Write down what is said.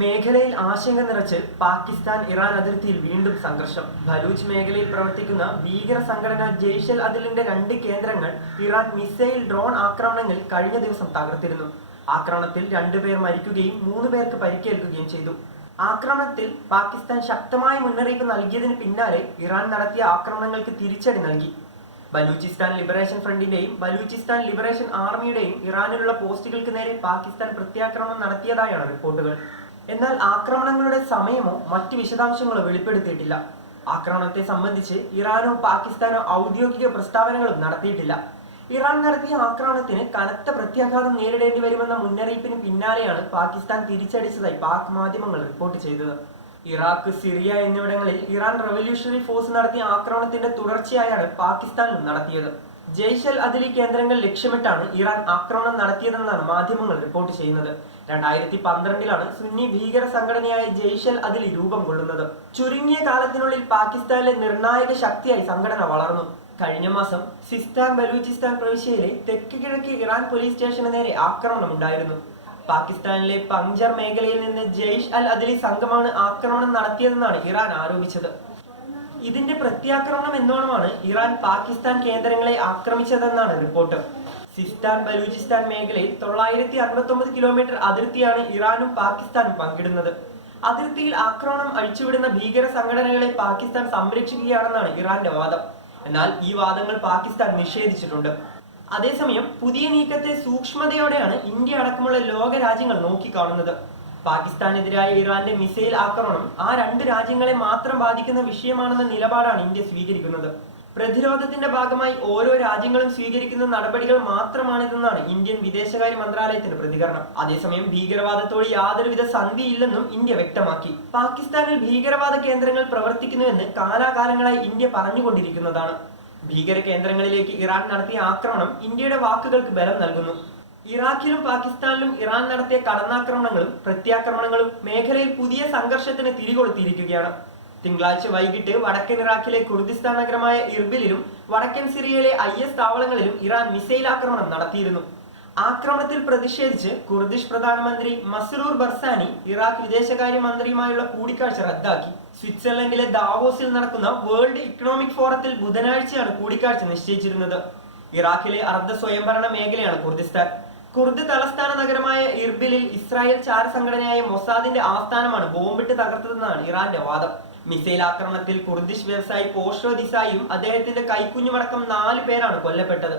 മേഖലയിൽ ആശങ്ക നിറച്ച് പാകിസ്ഥാൻ ഇറാൻ അതിർത്തിയിൽ വീണ്ടും സംഘർഷം. ബലൂച്ച് മേഖലയിൽ പ്രവർത്തിക്കുന്ന ഭീകര സംഘടന ജെയ്ഷ് അൽ അദിലിന്റെ 2 കേന്ദ്രങ്ങൾ ഇറാൻ മിസൈൽ ഡ്രോൺ ആക്രമണങ്ങളിൽ കഴിഞ്ഞ ദിവസം തകർത്തിരുന്നു. ആക്രമണത്തിൽ 2 പേർ മരിക്കുകയും 3 പേർക്ക് പരിക്കേൽക്കുകയും ചെയ്തു. ആക്രമണത്തിൽ പാകിസ്ഥാൻ ശക്തമായ മുന്നറിയിപ്പ് നൽകിയതിന് പിന്നാലെ ഇറാൻ നടത്തിയ ആക്രമണങ്ങൾക്ക് തിരിച്ചടി നൽകി. ബലൂചിസ്ഥാൻ ലിബറേഷൻ ഫ്രണ്ടിന്റെയും ബലൂചിസ്ഥാൻ ലിബറേഷൻ ആർമിയുടെയും ഇറാനിലുള്ള പോസ്റ്റുകൾക്ക് നേരെ പാകിസ്ഥാൻ പ്രത്യാക്രമണം നടത്തിയതായാണ് റിപ്പോർട്ടുകൾ. എന്നാൽ ആക്രമണങ്ങളുടെ സമയമോ മറ്റ് വിശദാംശങ്ങളോ വെളിപ്പെടുത്തിയിട്ടില്ല. ആക്രമണത്തെ സംബന്ധിച്ച് ഇറാനോ പാകിസ്ഥാനോ ഔദ്യോഗിക പ്രസ്താവനകളും നടത്തിയിട്ടില്ല. ഇറാൻ നടത്തിയ ആക്രമണത്തിന് കനത്ത പ്രത്യാഘാതം നേരിടേണ്ടി വരുമെന്ന മുന്നറിയിപ്പിന് പിന്നാലെയാണ് പാകിസ്ഥാൻ തിരിച്ചടിച്ചതായി പാക് മാധ്യമങ്ങൾ റിപ്പോർട്ട് ചെയ്തത്. ഇറാഖ്, സിറിയ എന്നിവിടങ്ങളിൽ ഇറാൻ റവല്യൂഷണറി ഫോഴ്സ് നടത്തിയ ആക്രമണത്തിന്റെ തുടർച്ചയായാണ് പാകിസ്ഥാനിലും നടത്തിയത്. ജെയ്ഷ് അൽ അദിലി കേന്ദ്രങ്ങൾ ലക്ഷ്യമിട്ടാണ് ഇറാൻ ആക്രമണം നടത്തിയതെന്നാണ് മാധ്യമങ്ങൾ റിപ്പോർട്ട് ചെയ്യുന്നത്. 2012 സുന്നി ഭീകര സംഘടനയായ ജെയ്ഷ് അൽ അദിലി രൂപം കൊള്ളുന്നത്. ചുരുങ്ങിയ കാലത്തിനുള്ളിൽ പാകിസ്ഥാനിലെ നിർണായക ശക്തിയായി സംഘടന വളർന്നു. കഴിഞ്ഞ മാസം സിസ്താൻ ബലൂചിസ്ഥാൻ പ്രവിശ്യയിലെ തെക്ക് കിഴക്ക് ഇറാൻ പോലീസ് സ്റ്റേഷന് നേരെ ആക്രമണമുണ്ടായിരുന്നു. പാകിസ്ഥാനിലെ പഞ്ചർ മേഖലയിൽ നിന്ന് ജെയ്ഷ് അൽ അദിലി സംഘമാണ് ആക്രമണം നടത്തിയതെന്നാണ് ഇറാൻ ആരോപിച്ചത്. ഇതിന്റെ പ്രത്യാക്രമണം എന്നോണമാണ് ഇറാൻ പാകിസ്ഥാൻ കേന്ദ്രങ്ങളെ ആക്രമിച്ചതെന്നാണ് റിപ്പോർട്ട്. സിസ്താൻ ബലൂചിസ്ഥാൻ മേഖലയിൽ 969 കിലോമീറ്റർ അതിർത്തിയാണ് ഇറാനും പാകിസ്ഥാനും പങ്കിടുന്നത്. അതിർത്തിയിൽ ആക്രമണം അഴിച്ചുവിടുന്ന ഭീകര സംഘടനകളെ പാകിസ്ഥാൻ സംരക്ഷിക്കുകയാണെന്നാണ് ഇറാന്റെ വാദം. എന്നാൽ ഈ വാദങ്ങൾ പാകിസ്ഥാൻ നിഷേധിച്ചിട്ടുണ്ട്. അതേസമയം പുതിയ നീക്കത്തെ സൂക്ഷ്മതയോടെയാണ് ഇന്ത്യ അടക്കമുള്ള ലോക രാജ്യങ്ങൾ നോക്കിക്കാണുന്നത്. പാകിസ്ഥാനെതിരായ ഇറാന്റെ മിസൈൽ ആക്രമണം ആ 2 രാജ്യങ്ങളെ മാത്രം ബാധിക്കുന്ന വിഷയമാണെന്ന നിലപാടാണ് ഇന്ത്യ സ്വീകരിക്കുന്നത്. പ്രതിരോധത്തിന്റെ ഭാഗമായി ഓരോ രാജ്യങ്ങളും സ്വീകരിക്കുന്ന നടപടികൾ മാത്രമാണിതെന്നാണ് ഇന്ത്യൻ വിദേശകാര്യ മന്ത്രാലയത്തിന്റെ പ്രതികരണം. അതേസമയം ഭീകരവാദത്തോട് യാതൊരുവിധ സന്ധിയില്ലെന്നും ഇന്ത്യ വ്യക്തമാക്കി. പാകിസ്ഥാനിൽ ഭീകരവാദ കേന്ദ്രങ്ങൾ പ്രവർത്തിക്കുന്നുവെന്ന് കാലാകാലങ്ങളായി ഇന്ത്യ പറഞ്ഞുകൊണ്ടിരിക്കുന്നതാണ്. ഭീകര കേന്ദ്രങ്ങളിലേക്ക് ഇറാൻ നടത്തിയ ആക്രമണം ഇന്ത്യയുടെ വാക്കുകൾക്ക് ബലം നൽകുന്നു. ഇറാഖിലും പാകിസ്ഥാനിലും ഇറാൻ നടത്തിയ കടന്നാക്രമണങ്ങളും പ്രത്യാക്രമണങ്ങളും മേഖലയിൽ പുതിയ സംഘർഷത്തിന് തിരികൊളുത്തിയിരിക്കുകയാണ്. തിങ്കളാഴ്ച വൈകിട്ട് വടക്കൻ ഇറാഖിലെ കുർദിസ്ഥാൻ നഗരമായ ഇർബിലിലും വടക്കൻ സിറിയയിലെ IS താവളങ്ങളിലും ഇറാൻ മിസൈൽ ആക്രമണം നടത്തിയിരുന്നു. ആക്രമണത്തിൽ പ്രതിഷേധിച്ച് കുർദിഷ് പ്രധാനമന്ത്രി മസ്റൂർ ബർസാനി ഇറാഖ് വിദേശകാര്യ മന്ത്രിയുമായുള്ള കൂടിക്കാഴ്ച റദ്ദാക്കി. സ്വിറ്റ്സർലൻഡിലെ ദാവോസിൽ നടക്കുന്ന വേൾഡ് ഇക്കണോമിക് ഫോറത്തിൽ ബുധനാഴ്ചയാണ് കൂടിക്കാഴ്ച നിശ്ചയിച്ചിരുന്നത്. ഇറാഖിലെ അർദ്ധ സ്വയംഭരണ മേഖലയാണ് കുർദിസ്ഥാൻ. കുർദ് തലസ്ഥാന നഗരമായ ഇർബിലിൽ ഇസ്രായേൽ ചാര സംഘടനയായ മൊസാദിന്റെ ആസ്ഥാനമാണ് ബോംബിട്ട് തകർത്തതെന്നാണ് ഇറാന്റെ വാദം. മിസൈൽ ആക്രമണത്തിൽ കുർദിഷ് വ്യവസായി പോഷോ ദിസായും അദ്ദേഹത്തിന്റെ കൈക്കുഞ്ഞുമടക്കം 4 പേരാണ് കൊല്ലപ്പെട്ടത്.